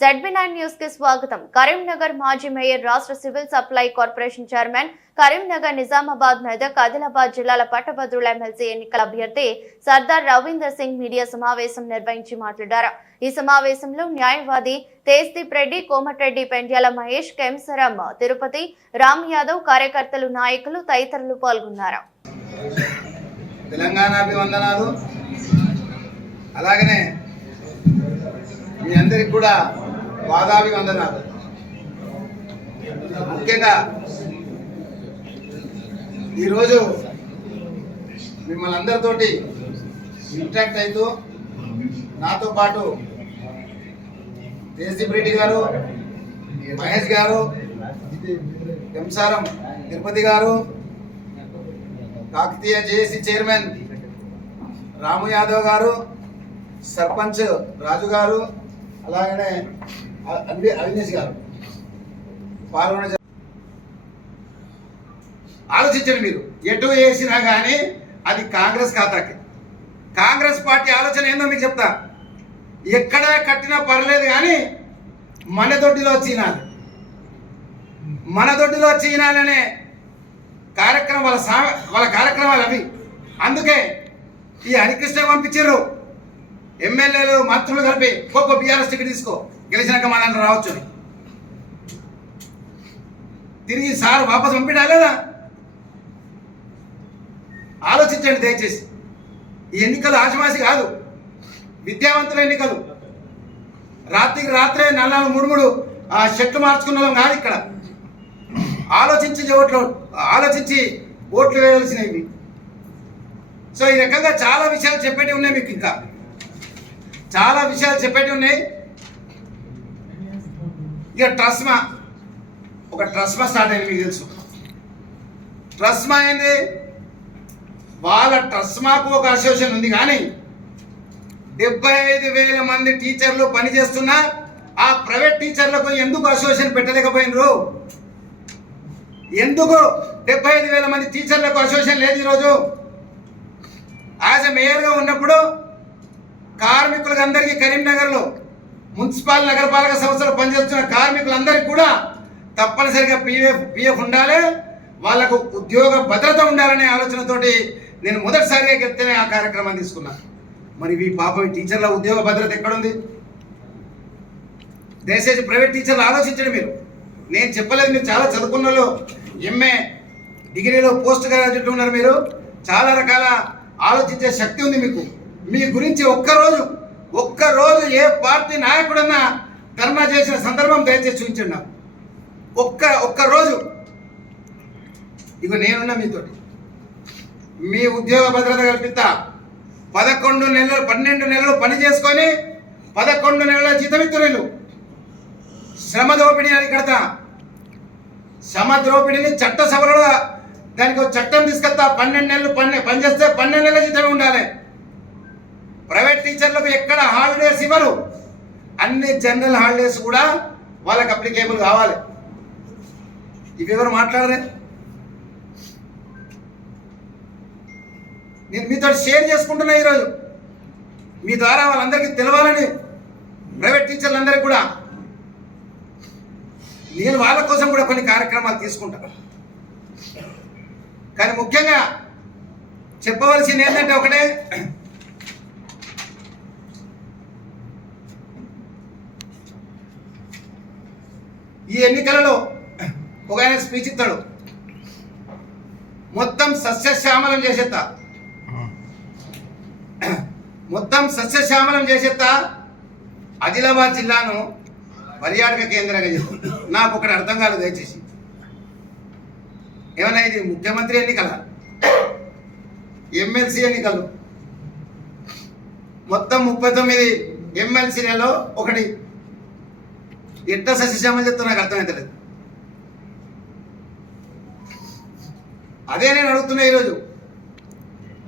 ZB nine న్యూస్కి స్వాగతం. కరీంనగర్ మాజీ మేయర్ రాష్ట్ర civil supply corporation chairman Karimnagar Nizamabad Medak Adilabad జిల్లాల పట్టభద్రుల ఎమ్మెల్సీ ఎన్నికల అభ్యర్థి సర్దార్ రవీందర్ సింగ్ మీడియా సమావేశం నిర్వహించి మాట్లాడారు. ఈ సమావేశంలో న్యాయవాది తేజ్దీప్ రెడ్డి కోమటిరెడ్డి పెండ్యాల మహేష్ కెంసరమ్ తిరుపతి రామ్ యాదవ్ కార్యకర్తలు నాయకులు తదితరులు పాల్గొన్నారు. అలాగనే మీ అందరికి కూడా వాదాభివందనాలు ముఖ్యంగా ఈరోజు మిమ్మల్ని అందరితోటి ఇంట్రాక్ట్ అవుతూ నాతో పాటు దేశీప్ రెడ్డి గారు మహేష్ గారు ఎంసారం తిరుపతి గారు కాకతీయ జేఏసీ చైర్మన్ రాము యాదవ్ గారు సర్పంచ్ రాజు గారు అలాగనే అన్వి అవినేష్ గారు పాల్గొన ఆలోచించండి మీరు. ఎటు వేసినా కానీ అది కాంగ్రెస్ ఖాతాకి. కాంగ్రెస్ పార్టీ ఆలోచన ఏందో మీకు చెప్తా. ఎక్కడ కట్టినా పర్లేదు కానీ మన దొడ్డిలో చీనాలి. మన దొడ్డిలో చీనాలనే కార్యక్రమం వాళ్ళ సా వాళ్ళ కార్యక్రమాలు అవి. అందుకే ఈ హరికృష్ణ పంపించారు ఎమ్మెల్యేలు మంత్రులు కలిపి ఒక్కొక్క బీఆర్ఎస్ టికెట్ తీసుకో. గెలిచినాక మా దాంట్లో రావచ్చు అని. తిరిగి సార్ వాపస్ పంపిడా లేదా? ఆలోచించండి దయచేసి. ఈ ఎన్నికలు ఆశమాసి కాదు. విద్యావంతుల ఎన్నికలు. రాత్రికి రాత్రే నల్లాలు మురుముడు ఆ షర్ట్లు మార్చుకున్న కాదు ఇక్కడ. ఆలోచించి ఓట్లు ఆలోచించి ఓట్లు వేయాల్సినవి. సో ఈ రకంగా చాలా విషయాలు చెప్పేటి ఉన్నాయి మీకు ఇంకా. చాలా విషయాలు చెప్పేటి ఉన్నాయి. ఇక ట్రస్మా. ఒక ట్రస్మా స్టార్ట్ అయింది మీకు తెలుసు. ట్రస్మా ఏంది? వాళ్ళ ట్రస్మాకు ఒక అసోసియేషన్ ఉంది కానీ డెబ్బై ఐదు వేల మంది టీచర్లు పనిచేస్తున్నా ఆ ప్రైవేట్ టీచర్లకు ఎందుకు అసోసియేషన్ పెట్టలేకపోయినరు? ఎందుకు డెబ్బై ఐదు వేల మంది టీచర్లకు అసోసియేషన్ లేదు ఈరోజు? యాజ్ ఎ మేయర్గా ఉన్నప్పుడు కార్మికులకు అందరికీ కరీంనగర్లో మున్సిపల్ నగరపాలక సంస్థలో పనిచేస్తున్న కార్మికులందరికీ కూడా తప్పనిసరిగా పిఎఫ్ పిఎఫ్ ఉండాలి. వాళ్ళకు ఉద్యోగ భద్రత ఉండాలనే ఆలోచనతోటి నేను మొదటిసారిగా గెలితేనే ఆ కార్యక్రమాన్ని తీసుకున్నా. మరి ఈ పాప టీచర్ల ఉద్యోగ భద్రత ఎక్కడుంది? దయచేసి ప్రైవేట్ టీచర్లు ఆలోచించండి మీరు. నేను చెప్పలేదు మీరు చాలా చదువుకున్న వాళ్ళు ఎంఏ డిగ్రీలో పోస్ట్ గ్రాడ్యుయేట్ ఉన్నారు మీరు. చాలా రకాల ఆలోచించే శక్తి ఉంది మీకు. మీ గురించి ఒక్కరోజు ఒక్కరోజు ఏ పార్టీ నాయకుడన్నా ధర్నా చేసిన సందర్భం దయచేసి చూపించండి నాకు. ఒక్క ఒక్క రోజు ఇక నేనున్నా మీతోటి. మీ ఉద్యోగ భద్రత కల్పిస్తా. పదకొండు నెలలు పన్నెండు నెలలు పని చేసుకొని పదకొండు నెలల జీతమిత్తులు శ్రమ దోపిడీ అని కడతా. శ్రమ దోపిడీని చట్ట సభలో దానికి ఒక చట్టం తీసుకొస్తా. పన్నెండు నెలలు పన్నె పనిచేస్తే పన్నెండు నెలల జీతమే ఉండాలి. ప్రైవేట్ టీచర్లకు ఎక్కడ హాలిడేస్ ఇవ్వరు. అన్ని జనరల్ హాలిడేస్ కూడా వాళ్ళకి అప్లికేబుల్ కావాలి. ఇవి ఎవరు మాట్లాడరే. నేను మీతో షేర్ చేసుకుంటున్నా ఈరోజు. మీ ద్వారా వాళ్ళందరికీ తెలవాలని ప్రైవేట్ టీచర్లందరికీ కూడా. నేను వాళ్ళ కోసం కూడా కొన్ని కార్యక్రమాలు తీసుకుంటాను కానీ ముఖ్యంగా చెప్పవలసింది ఏంటంటే ఒకటే. ఈ ఎన్నికలలో ఒక ఆయన స్పీచ్ ఇస్తాడు. మొత్తం సస్యశ్యామలం చేసేస్తా మొత్తం సస్యశ్యామలం చేసేస్తా ఆదిలాబాద్ జిల్లాను పర్యాటక కేంద్రంగా నాకు ఒకటి అర్థం కాలేదు దయచేసి. ఏమైనా ఇది ముఖ్యమంత్రి ఎన్నికల? ఎమ్మెల్సీ ఎన్నికలు. మొత్తం ముప్పై తొమ్మిది ఎమ్మెల్సీలలో ఒకటి ఎట్ట సస్యశ్యామం చెప్తా నాకు అర్థమవుతలేదు అదే నేను అడుగుతున్నా ఈరోజు.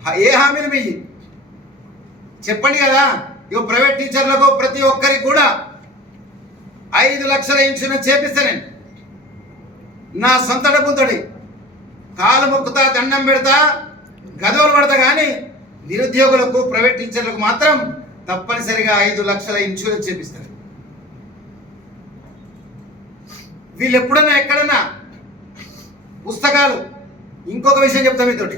హ- ఏ హామీలు మీ? చెప్పండి కదా. ఇగో ప్రైవేట్ టీచర్లకు ప్రతి ఒక్కరికి కూడా ఐదు లక్షల ఇన్సూరెన్స్ చేపిస్తా నేను. నా సొంత డబ్బుతోటి. కాలు మొక్కుతా దండం పెడతా గదవలు పడతా కానీ నిరుద్యోగులకు ప్రైవేట్ టీచర్లకు మాత్రం తప్పనిసరిగా ఐదు లక్షల ఇన్సూరెన్స్ చేపిస్తారు వీళ్ళు ఎప్పుడన్నా ఎక్కడన్నా పుస్తకాలు ఇంకొక విషయం చెప్తాం మీతోటి.